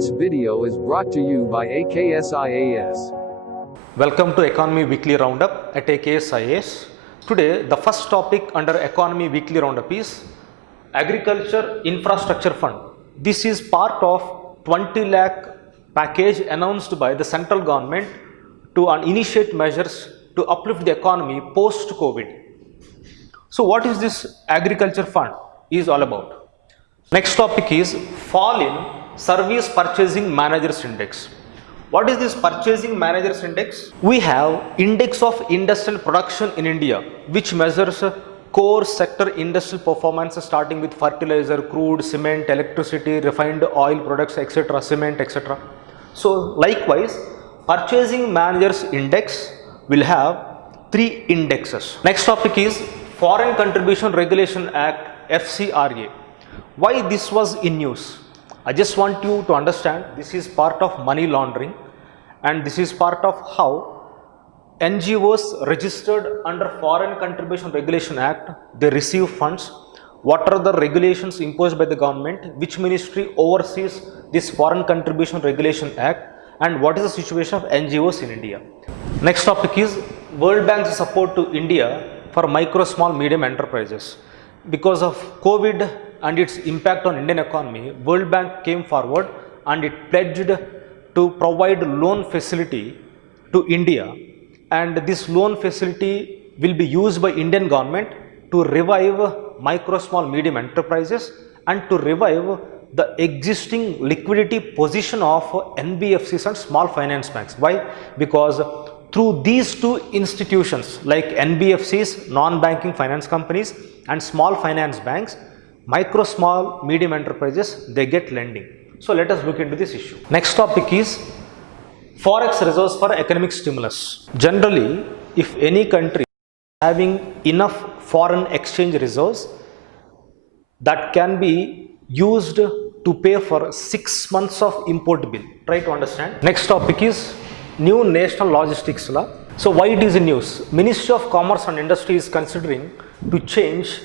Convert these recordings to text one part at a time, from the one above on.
This video is brought to you by AKSIAS. Welcome to Economy Weekly Roundup at AKSIAS. Today, the first topic under Economy Weekly Roundup is Agriculture Infrastructure Fund. This is part of 20 lakh package announced by the central government to initiate measures to uplift the economy post-COVID. So what is this agriculture fund is all about? Next topic is fall in service purchasing managers index. What is this purchasing managers index? We have index of industrial production in India, which measures core sector industrial performance starting with fertilizer, crude, cement, electricity, refined oil products, etc., cement, etc. So likewise, purchasing managers index will have 3 indexes. Next topic is Foreign Contribution Regulation Act, FCRA. Why this was in news? I just want you to understand this is part of money laundering, and this is part of how NGOs registered under Foreign Contribution Regulation Act, they receive funds. What are the regulations imposed by the government? Which ministry oversees this Foreign Contribution Regulation Act? And what is the situation of NGOs in India? Next topic is World Bank's support to India for micro, small, medium enterprises. Because of COVID and its impact on Indian economy, World Bank came forward and it pledged to provide loan facility to India, and this loan facility will be used by Indian government to revive micro, small, medium enterprises and to revive the existing liquidity position of NBFCs and small finance banks. Why? Because through these two institutions like NBFCs, non-banking finance companies, and small finance banks, micro, small, medium enterprises, they get lending. So let us look into this issue. Next topic is Forex reserves for economic stimulus. Generally, if any country is having enough foreign exchange reserves, that can be used to pay for 6 months of import bill. Try to understand. Next topic is new national logistics law. So why it is in news? Ministry of Commerce and Industry is considering to change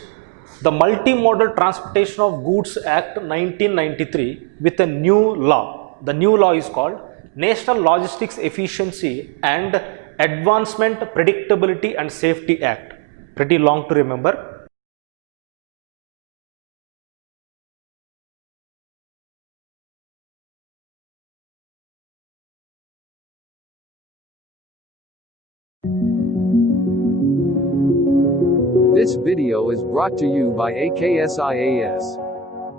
the Multimodal Transportation of Goods Act 1993 with a new law. The new law is called National Logistics Efficiency and Advancement, Predictability and Safety Act. Pretty long to remember. This video is brought to you by AKSIAS.